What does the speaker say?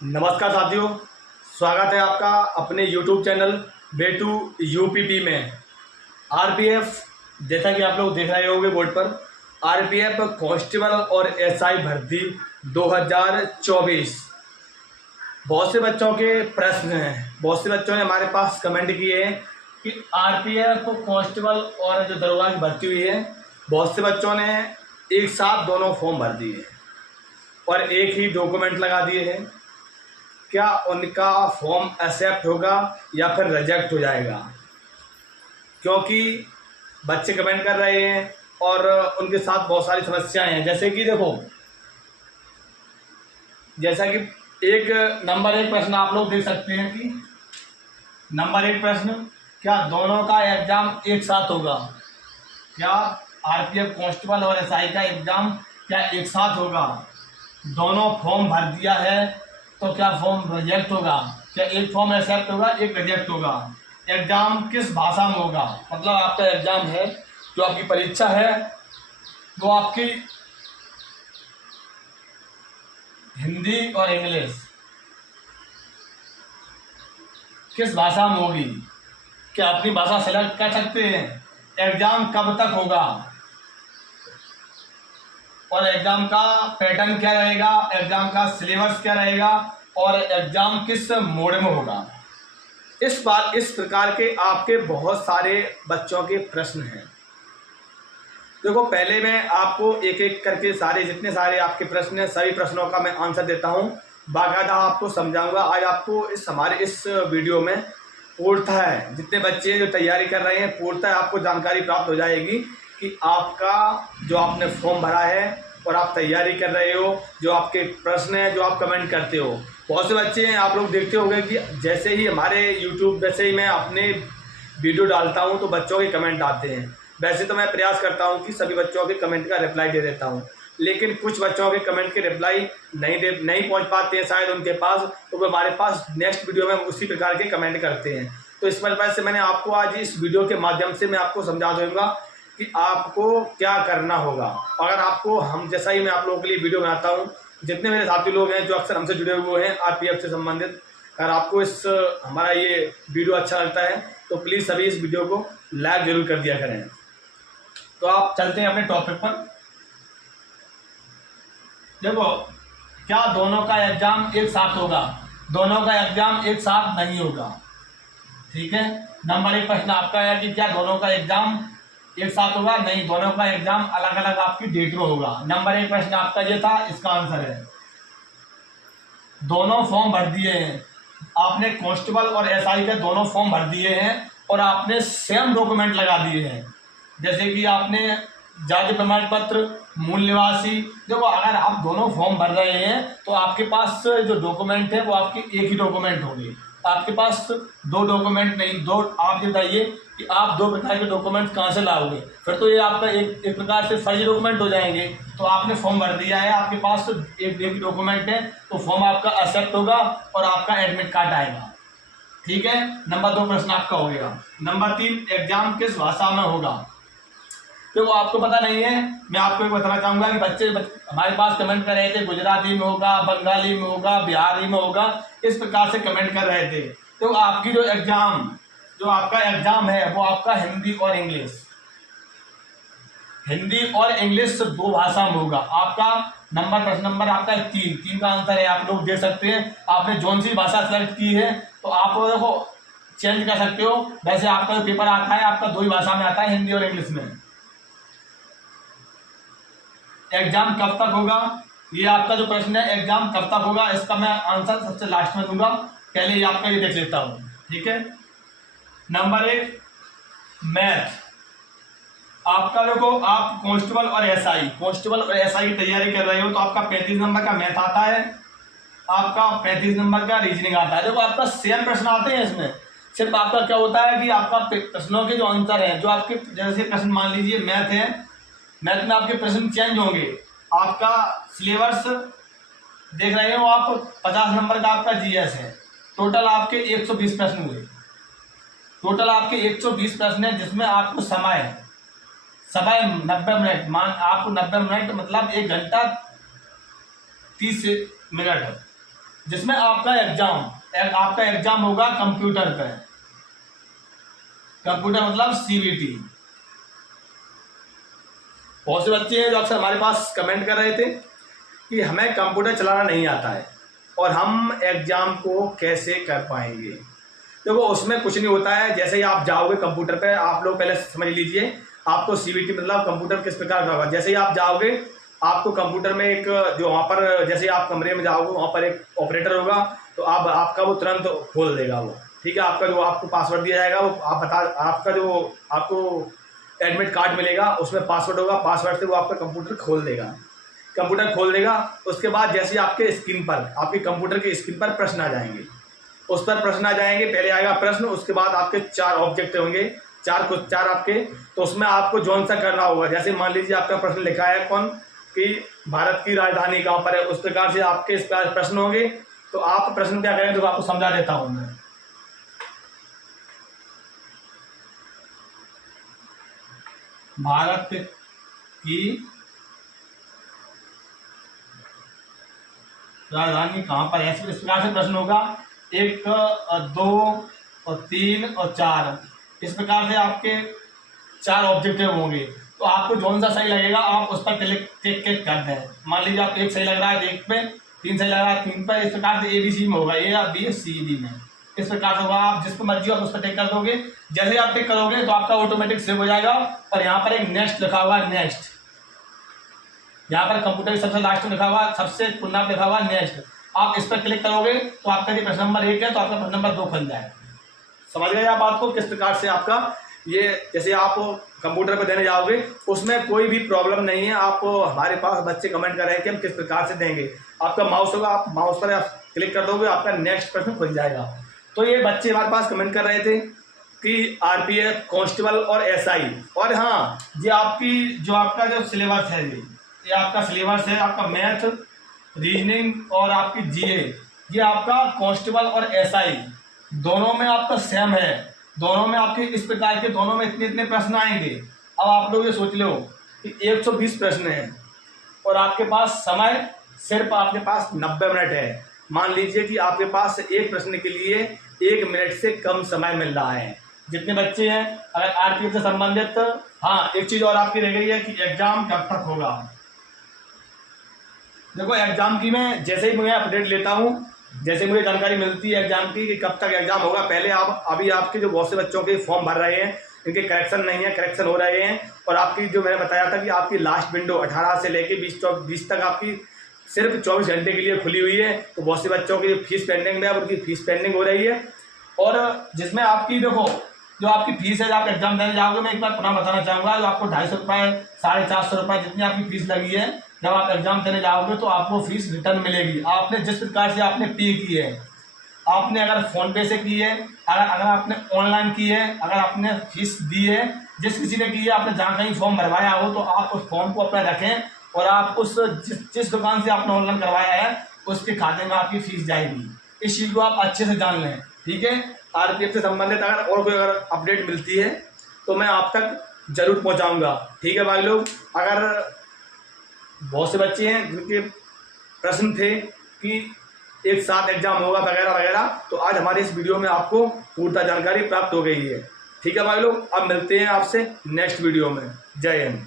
नमस्कार साथियों, स्वागत है आपका अपने YouTube चैनल वे टू यूपीपी में। आरपीएफ, जैसा कि आप लोग देख रहे होंगे बोर्ड पर, आरपीएफ कांस्टेबल और एसआई भर्ती 2024। बहुत से बच्चों के प्रश्न हैं, बहुत से बच्चों ने हमारे पास कमेंट किए हैं कि आरपीएफ कांस्टेबल और जो दरोगा की भर्ती हुई है, बहुत से बच्चों ने एक साथ दोनों फॉर्म भर दिए और एक ही डॉक्यूमेंट लगा दिए हैं। क्या उनका फॉर्म एक्सेप्ट होगा या फिर रिजेक्ट हो जाएगा? क्योंकि बच्चे कमेंट कर रहे हैं और उनके साथ बहुत सारी समस्याएं हैं। जैसे कि देखो, जैसा कि नंबर एक प्रश्न आप लोग देख सकते हैं कि नंबर एक प्रश्न, क्या दोनों का एग्जाम एक साथ होगा? क्या आरपीएफ कांस्टेबल और एसआई का एग्जाम क्या एक साथ होगा? दोनों फॉर्म भर दिया है तो क्या फॉर्म रिजेक्ट होगा? क्या एक फॉर्म एक्सेप्ट होगा, एक रिजेक्ट होगा? एग्जाम किस भाषा में होगा? मतलब आपका एग्जाम है, जो आपकी परीक्षा है, वो आपकी हिंदी और इंग्लिश किस भाषा में होगी? क्या अपनी भाषा सेलेक्ट कर सकते हैं? एग्जाम कब तक होगा और एग्जाम का पैटर्न क्या रहेगा, एग्जाम का सिलेबस क्या रहेगा और एग्जाम किस मोड में होगा? इस प्रकार के आपके बहुत सारे बच्चों के प्रश्न हैं। देखो, पहले मैं आपको एक एक करके जितने सारे आपके प्रश्न हैं, सभी प्रश्नों का मैं आंसर देता हूं, बाकायदा आपको समझाऊंगा। आज आपको हमारे इस वीडियो में पूर्णतः है, जितने बच्चे जो तैयारी कर रहे हैं, पूर्णतः आपको जानकारी प्राप्त हो जाएगी कि आपका जो आपने फॉर्म भरा है और आप तैयारी कर रहे हो, जो आपके प्रश्न हैं, जो आप कमेंट करते हो। बहुत से बच्चे हैं, आप लोग देखते होंगे कि जैसे ही हमारे YouTube, वैसे ही मैं अपने वीडियो डालता हूं तो बच्चों के कमेंट आते हैं। वैसे तो मैं प्रयास करता हूं कि सभी बच्चों के कमेंट का रिप्लाई दे देता हूं, लेकिन कुछ बच्चों के कमेंट के रिप्लाई नहीं पहुँच पाते हैं शायद उनके पास, तो वो हमारे पास नेक्स्ट वीडियो में उसी प्रकार के कमेंट करते हैं। तो इस वजह से मैंने आपको आज इस वीडियो के माध्यम से मैं आपको समझा दूंगा कि आपको क्या करना होगा। अगर आपको हम जैसा ही मैं आप लोगों के लिए वीडियो बनाता हूं, जितने मेरे साथी लोग हैं जो अक्सर हमसे जुड़े हुए हैं आरपीएफ से संबंधित, अगर आपको हमारा ये वीडियो अच्छा लगता है तो प्लीज़ सभी इस वीडियो को लाइक जरूर कर दिया करें। तो आप चलते हैं अपने टॉपिक पर। देखो, क्या दोनों का एग्जाम एक साथ होगा? दोनों का एग्जाम एक साथ नहीं होगा, ठीक है। नंबर एक प्रश्न आपका है कि क्या दोनों का एग्जाम एक साथ होगा? नहीं, दोनों का एग्जाम अलग अलग आपकी डेट में होगा। नंबर एक प्रश्न आपका ये था, इसका आंसर है दोनों फॉर्म भर दिए हैं आपने, कांस्टेबल और एसआई के दोनों फॉर्म भर दिए हैं और आपने सेम डॉक्यूमेंट लगा दिए हैं। जैसे कि आपने जाति प्रमाण पत्र, मूल निवासी। देखो, अगर आप दोनों फॉर्म भर रहे हैं तो आपके पास जो डॉक्यूमेंट है वो आपके एक ही डॉक्यूमेंट होंगे। आपके पास दो डॉक्यूमेंट नहीं, दो। आप ये बताइए कि आप दो प्रकार के डॉक्यूमेंट कहाँ से लाओगे? फिर तो ये आपका एक प्रकार से फर्जी डॉक्यूमेंट हो जाएंगे। तो आपने फॉर्म भर दिया है, आपके पास एक डॉक्यूमेंट है, तो फॉर्म आपका एक्सेप्ट होगा और आपका एडमिट कार्ड आएगा, ठीक है। नंबर दो प्रश्न आपका हो गया। नंबर तीन, एग्जाम किस भाषा में होगा? तो वो आपको पता नहीं है, मैं आपको एक बताना चाहूंगा कि बच्चे हमारे पास कमेंट कर रहे थे गुजराती में होगा, बंगाली में होगा, बिहारी में होगा, इस प्रकार से कमेंट कर रहे थे। तो आपकी जो आपका एग्जाम है वो आपका हिंदी और इंग्लिश दो भाषा में होगा। आपका प्रश्न नंबर आपका तीन का आंसर है, आप लोग देख सकते हैं। आपने जौन सी भाषा सेलेक्ट की है तो आप देखो चेंज कर सकते हो। वैसे आपका जो पेपर आता है आपका दो ही भाषा में आता है, हिंदी और इंग्लिश में। एग्जाम कब तक होगा, ये आपका जो प्रश्न है, एग्जाम कब तक होगा, इसका मैं आंसर सबसे लास्ट में दूंगा। पहले ये आपका ये देख लेता हूं, ठीक है। नंबर एक, मैथ। आपका देखो, आप कांस्टेबल और एसआई की तैयारी कर रहे हो तो आपका 35 नंबर का मैथ आता है, आपका 35 नंबर का रीजनिंग आता है। देखो, आपका सेम प्रश्न आते हैं इसमें। सिर्फ आपका क्या होता है कि आपका प्रश्नों के जो आंसर है, जो आपके जैसे प्रश्न मान लीजिए मैथ है, मैथ में आपके प्रश्न चेंज होंगे। आपका सिलेबस देख रहे हो आप, 50 नंबर का आपका जीएस है। टोटल आपके 120 प्रश्न हुए। टोटल आपके 120 प्रश्न है, जिसमें आपको समय 90 मिनट, आपको 90 मिनट मतलब 1 घंटा 30 मिनट जिसमें आपका एग्जाम होगा कंप्यूटर पे। कंप्यूटर मतलब सीबीटी। बहुत से बच्चे हैं जो अक्सर हमारे पास कमेंट कर रहे थे कि हमें कंप्यूटर चलाना नहीं आता है और हम एग्जाम को कैसे कर पाएंगे। देखो उसमें कुछ नहीं होता है। जैसे ही आप जाओगे कंप्यूटर पे, आप लोग पहले समझ लीजिए आपको सीबीटी मतलब कंप्यूटर किस प्रकार का होगा। जैसे ही आप जाओगे आपको कंप्यूटर में एक जो वहाँ पर, जैसे आप कमरे में जाओगे वहाँ पर एक ऑपरेटर होगा, तो आप आपका वो तुरंत खोल देगा वो, ठीक है। आपका जो आपको पासवर्ड दिया जाएगा वो आपका जो आपको एडमिट कार्ड मिलेगा उसमें पासवर्ड होगा, पासवर्ड से वो आपका कंप्यूटर खोल देगा। उसके बाद जैसे आपके स्क्रीन पर, आपके कंप्यूटर की स्क्रीन पर प्रश्न आ जाएंगे, उस पर प्रश्न आ जाएंगे। पहले आएगा प्रश्न, उसके बाद आपके 4 ऑब्जेक्ट होंगे, 4 आपके, तो उसमें आपको जौन सा करना होगा। जैसे मान लीजिए आपका प्रश्न लिखा है कौन कि भारत की राजधानी कहाँ पर है, उस प्रकार से आपके इस प्रश्न होंगे। तो आप प्रश्न क्या करेंगे तो आपको समझा देता हूं मैं। भारत की राजधानी कहाँ पर है, इस प्रकार से प्रश्न होगा। 1, 2 और 3 और 4, इस प्रकार से आपके 4 ऑब्जेक्टिव होंगे। तो आपको जौन सा सही लगेगा आप उस पर क्लिक कर दें। मान लीजिए आप 1 सही लग रहा है 1 पे, 3 सही लग रहा है 3 पर, इस प्रकार से ABC में होगा, A या B C D में, इस प्रकार से होगा। आप जिस पर मर्जी आप उस पर टिक कर दोगे। जैसे आप टिक करोगे तो आपका ऑटोमेटिक सेव हो जाएगा। और यहाँ पर एक नेक्स्ट लिखा हुआ है, नेक्स्ट, यहाँ पर कंप्यूटर के सबसे लास्ट में लिखा हुआ, सबसे पुनः लिखा हुआ नेक्स्ट। आप इस पर क्लिक करोगे तो आपका जो प्रश्न नंबर 1 है तो आपका प्रश्न नंबर 2 खुल जाएगा। समझ गए आप बात को किस प्रकार से आपका ये, जैसे आप कंप्यूटर पर देने जाओगे उसमें कोई भी प्रॉब्लम नहीं है। आप, हमारे पास बच्चे कमेंट कर रहे हैं कि हम किस प्रकार से देंगे। आपका माउस होगा, आप माउस पर आप क्लिक कर दोगे, आपका नेक्स्ट प्रश्न खुल जाएगा। तो ये बच्चे हमारे पास कमेंट कर रहे थे कि आरपीएफ, कांस्टेबल और एसआई। और हाँ, ये आपकी जो आपका जो सिलेबस है, ये आपका सिलेबस है, आपका मैथ, रीजनिंग और आपकी जीए, ये आपका कांस्टेबल और एसआई दोनों में आपका सेम है। दोनों में आपके इस प्रकार के, दोनों में इतने प्रश्न आएंगे। अब आप लोग ये सोच लो कि 120 प्रश्न हैं और आपके पास समय सिर्फ आपके पास 90 मिनट है। मान लीजिए कि आपके पास एक प्रश्न के लिए 1 मिनट से कम समय मिल रहा है। जितने बच्चे हैं, अगर आरपीएफ से संबंधित, हाँ एक चीज और आपकी रह गई है कि एग्जाम कब तक होगा। देखो एग्जाम की मैं जैसे ही मुझे अपडेट लेता हूँ, जैसे मुझे जानकारी मिलती है एग्जाम की कि कब तक एग्जाम होगा, पहले अभी आपके जो बहुत से बच्चों के फॉर्म भर रहे हैं, इनके करेक्शन नहीं है, करेक्शन हो रहे हैं। और आपकी जो मैंने बताया था कि आपकी लास्ट विंडो 18 से लेके 20 तक आपकी सिर्फ 24 घंटे के लिए खुली हुई है। तो बहुत से बच्चों की फीस पेंडिंग में, अब उनकी फीस पेंडिंग हो रही है। और जिसमें आपकी देखो जो आपकी फीस है, आप एग्जाम देने जाओगे, मैं एक बार पुनः बताना चाहूँगा, जो आपको 250 रुपये, 450 रुपये जितनी आपकी फीस लगी है, जब आप एग्जाम देने जाओगे तो आपको फीस रिटर्न मिलेगी। आपने जिस प्रकार से आपने पे की है, आपने अगर फोन पे से की है, अगर आपने ऑनलाइन की है, अगर आपने फीस दी है, जिस किसी ने की है, आपने जहाँ कहीं फॉर्म भरवाया हो, तो आप उस फॉर्म को अपना रखें और आप उस जिस दुकान से आपने ऑनलाइन करवाया है उसके खाते में आपकी फीस जाएगी। इस चीज़ को आप अच्छे से जान लें, ठीक है। आरपीएफ से संबंधित अगर अपडेट मिलती है तो मैं आप तक जरूर पहुँचाऊँगा, ठीक है भाई लोग। अगर बहुत से बच्चे हैं जिनके प्रश्न थे कि एक साथ एग्जाम होगा वगैरह वगैरह, तो आज हमारे इस वीडियो में आपको पूर्णतः जानकारी प्राप्त हो गई है, ठीक है भाई लोग। अब मिलते हैं आपसे नेक्स्ट वीडियो में। जय हिंद।